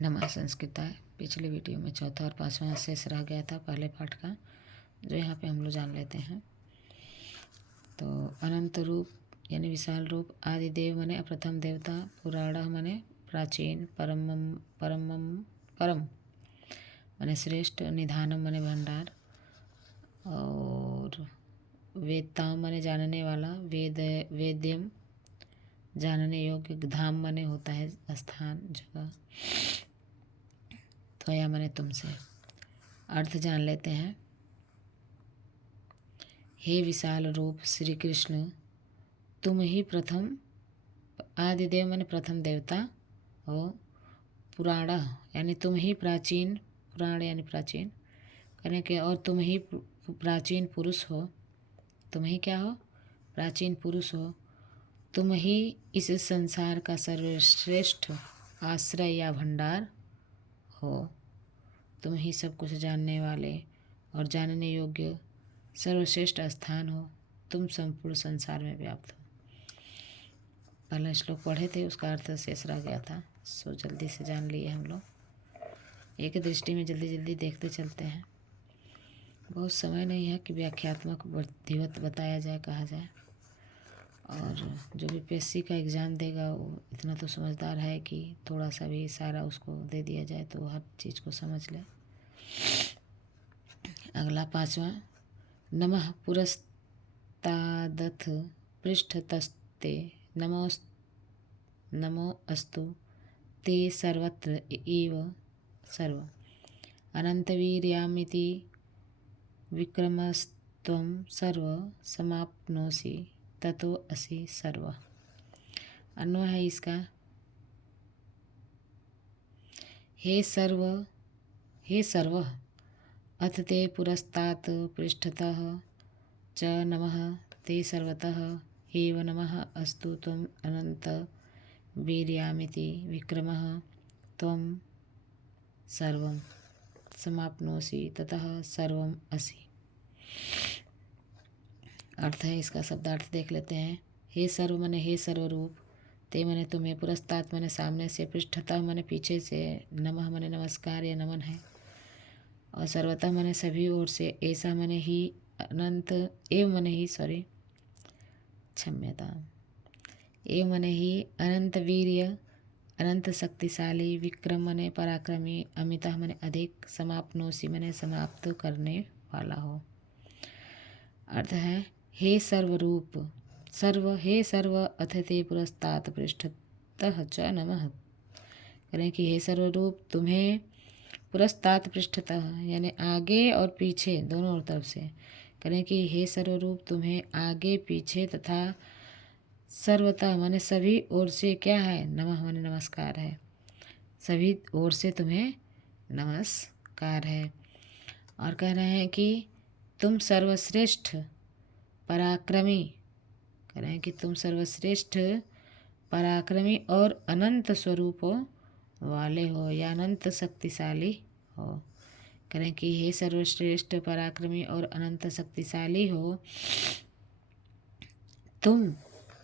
नमः संस्कृताय। पिछले वीडियो में चौथा और पांचवा शेष रह गया था पहले पाठ का, जो यहाँ पे हम लोग जान लेते हैं। तो अनंत रूप यानी विशाल रूप, आदिदेव माने अप्रथम देवता, पुराणः माने प्राचीन, परम माने श्रेष्ठ, निधानम माने भंडार, और वेदताम माने जानने वाला, वेद्यम जानने योग्य, धाम माने होता है स्थान जगह, त्वया माने तुमसे। अर्थ जान लेते हैं। हे विशाल रूप श्री कृष्ण, तुम ही प्रथम, आदिदेव माने प्रथम देवता, और पुराण यानी तुम ही प्राचीन, पुराण यानी प्राचीन कहने के, और तुम ही प्राचीन पुरुष हो। तुम ही क्या हो? प्राचीन पुरुष हो। तुम ही इस संसार का सर्वश्रेष्ठ आश्रय या भंडार हो। तुम ही सब कुछ जानने वाले और जानने योग्य सर्वश्रेष्ठ स्थान हो। तुम संपूर्ण संसार में व्याप्त हो। पहला श्लोक पढ़े थे, उसका अर्थ शेष रह गया था, सो जल्दी से जान लिए हम लोग। एक दृष्टि में जल्दी जल्दी देखते चलते हैं। बहुत समय नहीं है कि व्याख्यात्मक विधिवत बताया जाए, कहा जाए। और जो भी पीएससी का एग्ज़ाम देगा वो इतना तो समझदार है कि थोड़ा सा भी इशारा उसको दे दिया जाए तो हर चीज़ को समझ ले। अगला पांचवा, नमः पुरस्तादथ पृष्ठतस्ते नमो अस्तु ते सर्वत्र एव सर्व अनंतवीर्यामिति विक्रमस्त्वं सर्व समाप्नोसि ततो असि सर्व। अन्वय है इसका, हे सर्व अथ ते पुरस्तात् पृष्ठतः च नमः ते सर्वतः एव नमः अस्तु त्वम् अनंत वीर्यामिति विक्रमः त्वं सर्वं समाप्नोसि ततः सर्वम् असि। अर्थ है इसका, शब्दार्थ देख लेते हैं। हे सर्व मने हे सर्वरूप, ते मने तुम्हें, पुरस्तात् मने सामने से, पृष्ठतः मने पीछे से, नमः मने नमस्कार या नमन है, और सर्वतः मने सभी ओर से, ऐसा मने ही, अनंत एव मने ही, क्षम्यता, एव मने ही अनंत वीर्य, अनंत शक्तिशाली, विक्रम मने पराक्रमी, अमितः मने अधिक, समाप्नोसि मने समाप्त करने वाला हो। अर्थ है, हे सर्वरूप, हे सर्व अथ ते पुरस्तात् पृष्ठतः च नमः। करें कि हे सर्वरूप तुम्हें, पुरस्तात् पृष्ठतः यानी आगे और पीछे दोनों ओर तरफ से, करें कि हे सर्वरूप तुम्हें आगे पीछे तथा सर्वतः माने सभी ओर से क्या है, नमः माने नमस्कार है, सभी ओर से तुम्हें नमस्कार है। और कह रहे हैं कि तुम सर्वश्रेष्ठ पराक्रमी, कह रहे हैं कि तुम सर्वश्रेष्ठ पराक्रमी और अनंत स्वरूपों वाले हो या अनंत शक्तिशाली हो। कह रहे हैं कि हे सर्वश्रेष्ठ पराक्रमी और अनंत शक्तिशाली हो, तुम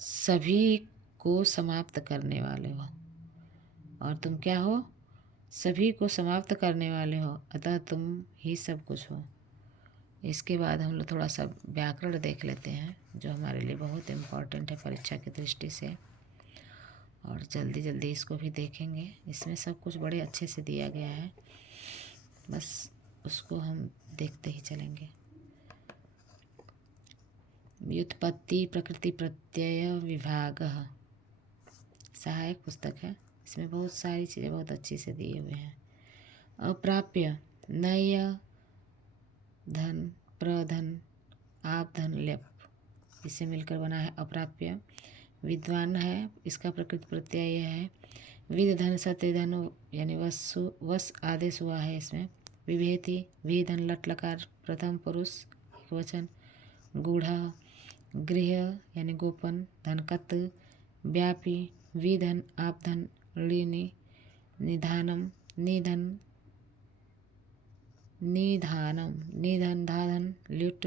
सभी को समाप्त करने वाले हो। और तुम क्या हो? सभी को समाप्त करने वाले हो, अतः तुम ही सब कुछ हो। इसके बाद हम लोग थोड़ा सा व्याकरण देख लेते हैं, जो हमारे लिए बहुत इम्पोर्टेंट है परीक्षा की दृष्टि से, और जल्दी जल्दी इसको भी देखेंगे। इसमें सब कुछ बड़े अच्छे से दिया गया है, बस उसको हम देखते ही चलेंगे। व्युत्पत्ति प्रकृति प्रत्यय विभाग सहायक पुस्तक है। इसमें बहुत सारी चीज़ें बहुत अच्छी से दिए हुए हैं। अप्राप्य, नय, धन, प्रधन, आप, धन, लेप, इससे मिलकर बना है अप्राप्य। विद्वान है, इसका प्रकृति प्रत्यय है। विद, धन, सत्य, धन यानी वस आदेश हुआ है इसमें। विभेति, भी, धन, लट, लकार, प्रथम पुरुष एकवचन। गूढ़, गृह यानी गोपन, धनकत, व्यापी, विधन, आपधन, ऋणी, निधानम, निधन, धाधन, ल्युट,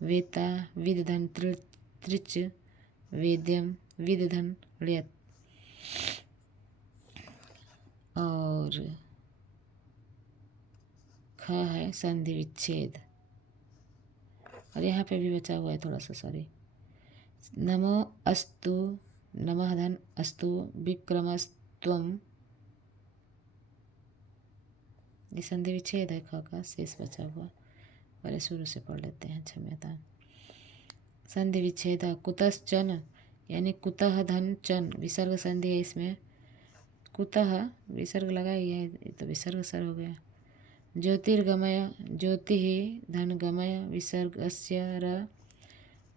वेता, विदधन, त्रिच, वेद्यम, विदधन, ल्यत। और और ख है संधि विच्छेद। और यहाँ पे भी बचा हुआ है थोड़ा सा, सॉरी। नमो अस्तु, नमः धन अस्तु विक्रमस्त्वम, ये संधि विच्छेद है ख का, शेष बचा हुआ। पहले शुरू से पढ़ लेते हैं, क्षम्यता। संधि विच्छेद कुतश्चन, यानी कुतः धन चन, विसर्ग संधि है इसमें। कुतः विसर्ग लगा ही है, ये तो विसर्ग सर हो गया। ज्योतिर्गमय, ज्योति धन गमय विसर्गस्य र,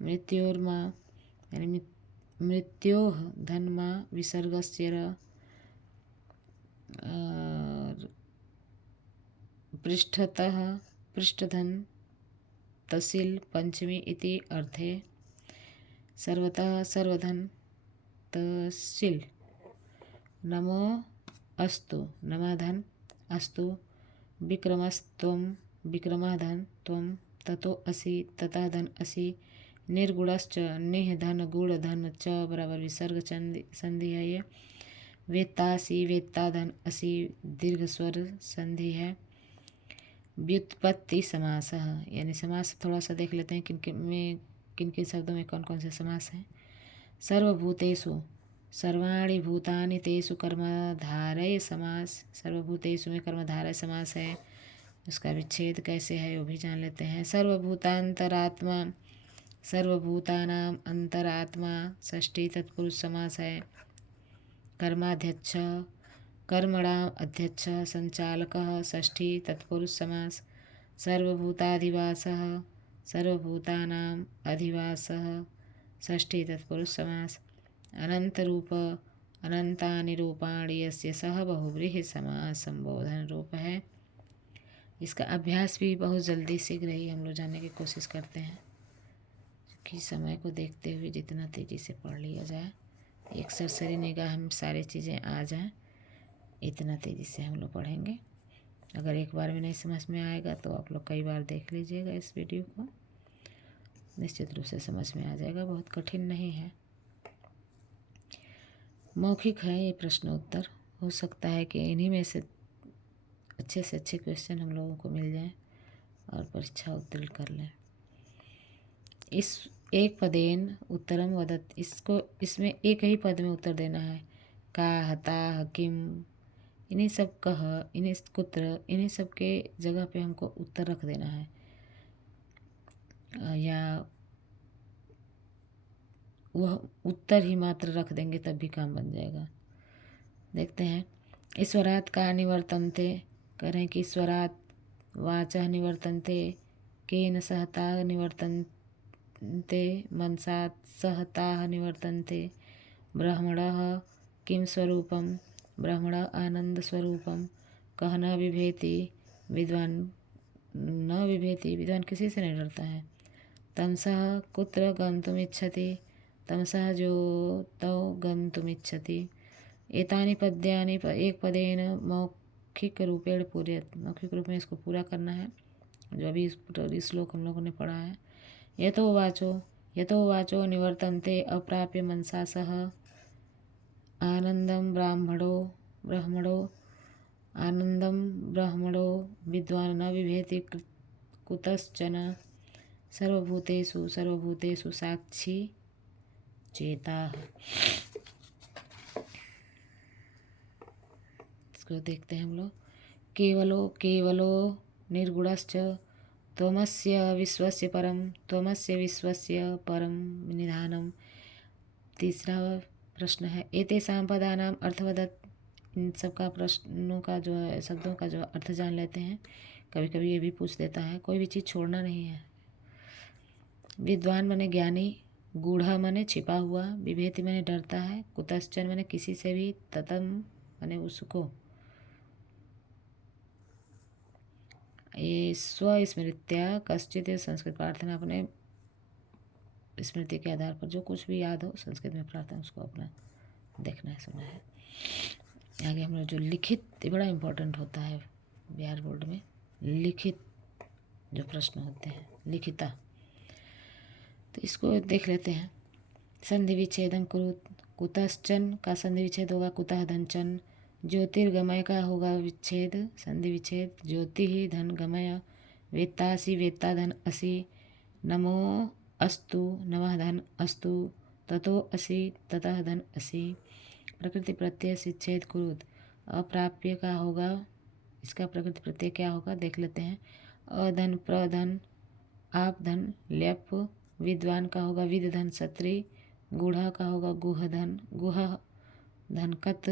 मृत्योर्मा यानी मृत्योः धन मा विसर्गस्य र, पृष्ठतः पृष्ठधन तसिल पंचमी इति अर्थे। सर्वतः सर्वधन तसिल। नमो अस्तु, नमः धन अस्तु विक्रमस्त्वं, विक्रमः धन त्वं, ततो असि, ततः धन असि। निर्गुणश्च, निह धन गुण धन च बराबर विसर्ग संधि है ये। वेत्तासि, वेत्ता धन असि दीर्घ स्वर संधि है। व्युत्पत्ति समास, यानी समास थोड़ा सा देख लेते हैं किन किन शब्दों में कौन कौन से समास हैं। सर्वभूतेषु, सर्वाणि भूतानि तेषु कर्मधारय समास। सर्वभूतेषु में कर्मधारय समास है, उसका विच्छेद कैसे है वो भी जान लेते हैं। सर्वभूतांतरात्मा, सर्वभूतानां अंतरात्मा षष्ठी तत्पुरुष समास है। कर्माध्यक्ष, कर्मणाम अध्यक्ष संचालकः षष्ठी तत्पुरुष समास। सर्वभूताधिवासः, सर्वभूतानां अधिवासः षष्ठी तत्पुरुष समास। अनंत रूप, अनंतानि रूपाणि यस्य सह बहुव्रीहि समास संबोधन रूप है। इसका अभ्यास भी बहुत जल्दी शीघ्र ही हम लोग जानने की कोशिश करते हैं कि समय को देखते हुए जितना तेज़ी से पढ़ लिया जाए, एक सरसरी निगाह में सारी चीज़ें आ जाएं, इतना तेज़ी से हम लोग पढ़ेंगे। अगर एक बार में नहीं समझ में आएगा तो आप लोग कई बार देख लीजिएगा इस वीडियो को, निश्चित रूप से समझ में आ जाएगा, बहुत कठिन नहीं है। मौखिक है ये प्रश्न उत्तर, हो सकता है कि इन्हीं में से अच्छे क्वेश्चन हम लोगों को मिल जाएं और परीक्षा उत्तीर्ण कर लें। इस एक पदेन उत्तरम वदत, इसको इसमें एक ही पद में उत्तर देना है। का, हता, किम, इन्हीं सब कह, इन्हीं कुत्र, इन्हीं सब के जगह पे हमको उत्तर रख देना है, या वह उत्तर ही मात्र रख देंगे तब भी काम बन जाएगा। देखते हैं। ईश्वरात् का निवर्तन्ते, करें कि ईश्वरात् वाचः निवर्तन्ते, केन सहता निवर्तन्ते, मनसात् सहताः निवर्तन्ते। ब्रह्मणः किं स्वरूपं, ब्रह्मणः आनंद स्वरूपम। कह न विभेति, विद्वान न विभेति, विद्वान किसी से नहीं डरता है। तमसः कुत्र गन्तुमिच्छति, तमसः ज्योतौ गन्तुमिच्छति। एतानि पद्यानि एक पदेन मौखिक रूपेण पूर्यत, मौखिक रूप में इसको पूरा करना है, जो अभी इस श्लोक हम लोगों ने पढ़ा है। यतो वाचो निवर्तन्ते अप्राप्य मनसा सह। आनंदम ब्राह्मणो आनंदम ब्राह्मणो विद्वान न विभेति कुतश्चन। सर्वभूतेषु साक्षी चेता। इसको देखते हैं हम लोग। केवलो निर्गुणश्च, त्वमस्य विश्वस्य परम निधानम। तीसरा प्रश्न है। एतेषां पदानां अर्थवदत्, इन सब का प्रश्नों का जो है, शब्दों का जो अर्थ जान लेते हैं। कभी कभी ये भी पूछ देता है, कोई भी चीज़ छोड़ना नहीं है। विद्वान माने ज्ञानी, गूढ़ माने छिपा हुआ, विभेति माने डरता है, कुतश्चन माने किसी से भी, ततम माने उसको। ये स्वस्मृत्या कश्चित, संस्कृत प्रार्थना अपने स्मृति के आधार पर जो कुछ भी याद हो संस्कृत में प्रार्थना, उसको अपना देखना है, सुनना है। आगे हम लोग जो लिखित, बड़ा इम्पोर्टेंट होता है बिहार बोर्ड में, लिखित जो प्रश्न होते हैं, लिखिता, तो इसको देख लेते हैं। संधि विच्छेदम कुतश्चन का संधि विच्छेद होगा कुतः धनचन। ज्योतिर्गमय का होगा विच्छेद, संधि विच्छेद। ज्योति ही धन गमय, वेत्तासि वेत्ता धन असि, नमो अस्तु नमः धन अस्तु, ततो असि ततः धन असि। प्रकृति प्रत्यय विच्छेद कुरुत। अप्राप्य का होगा, इसका प्रकृति प्रत्यय क्या होगा देख लेते हैं। अधन प्रधन, आप धन ल्यप। विद्वान का होगा विद धन क्षत्रि। गूढ़ का होगा गुह धन, गुह धन कत।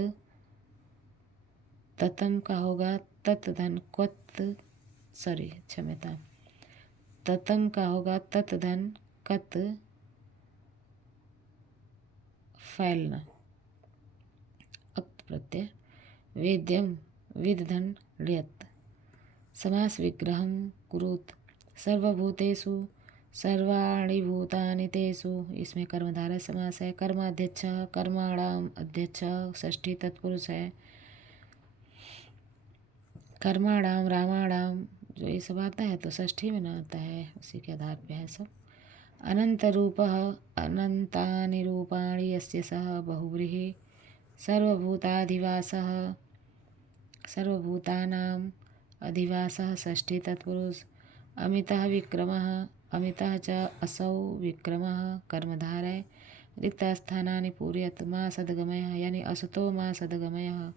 ततम का होगा तत धन क्वत, सॉरी क्षम्यता। ततम का होगा तत धन कत, फैलना। अक्त प्रत्यय। वेद्यम विद धन ण्यत। समास विग्रहम कुरुत। सर्वभूतेषु सर्वाणि भूतानि तेषु, इसमें कर्मधारय समास है। कर्माध्यक्ष, कर्माणाम अध्यक्ष, षष्ठी तत्पुरुष है। कर्माणाम रामाणाम, जो ये सब आता है तो षष्ठी में ना आता है, उसी के आधार पे है सब। अनंत रूप, अनंतानि रूपाणि यस्य सः बहुव्रीहि। सर्वभूताधिवासः, सर्वभूतानाम अधिवासः, षष्ठी तत्पुरुष। अमितः विक्रमः, अमितः च असौ विक्रमः, कर्मधारय। रिक्तस्थानानि पूरयत। माँ सदगमय, यानी असतो माँ सदगमय,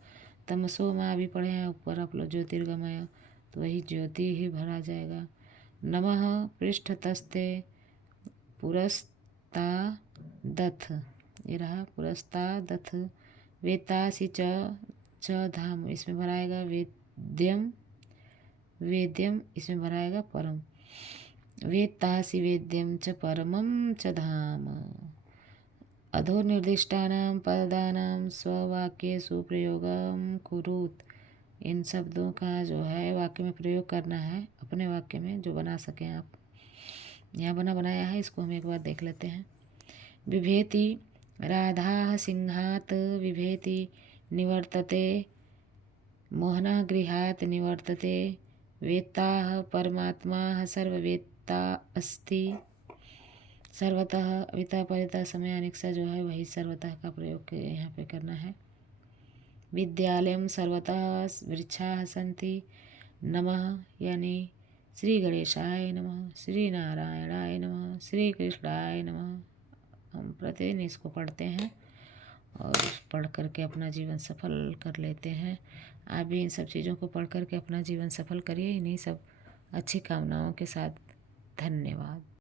तमसो माँ भी पढ़े हैं ऊपर आप लोग, ज्योतिर्गमय, तो वही ज्योति ही भरा जाएगा। नमः पृष्ठतस्ते पुरस्तादथ, ये रहा पुरस्तादथ। वेतासि च धाम, इसमें भराएगा वेद्यम, वेद्यम इसमें भराएगा परम। वेत्तासि वेद्यम च परमं च धाम। अधो निर्दिष्टानां पदानां स्ववाक्येषु प्रयोगम कुरुत। इन शब्दों का जो है वाक्य में प्रयोग करना है, अपने वाक्य में जो बना सकें आप। यहाँ बनाया है, इसको हम एक बार देख लेते हैं। बिभेति राधा सिंहात, बिभेति निवर्तते, मोहनः गृहात् निवर्तते। वेत्ता परमात्मा सर्ववेत्ता अस्ति। सर्वतः अविता परिता समय अनिक्सा जो है वही सर्वतः का प्रयोग यहाँ पे करना है। विद्यालयम सर्वतः वृक्षाः सन्ति। नमः यानी श्री गणेशाय नमः, श्री नारायणाय नमः, श्री कृष्णाय नमः। हम प्रतिदिन इसको पढ़ते हैं और पढ़ करके अपना जीवन सफल कर लेते हैं। आप भी इन सब चीज़ों को पढ़ करके अपना जीवन सफल करिए, इन्हीं सब अच्छी कामनाओं के साथ। धन्यवाद।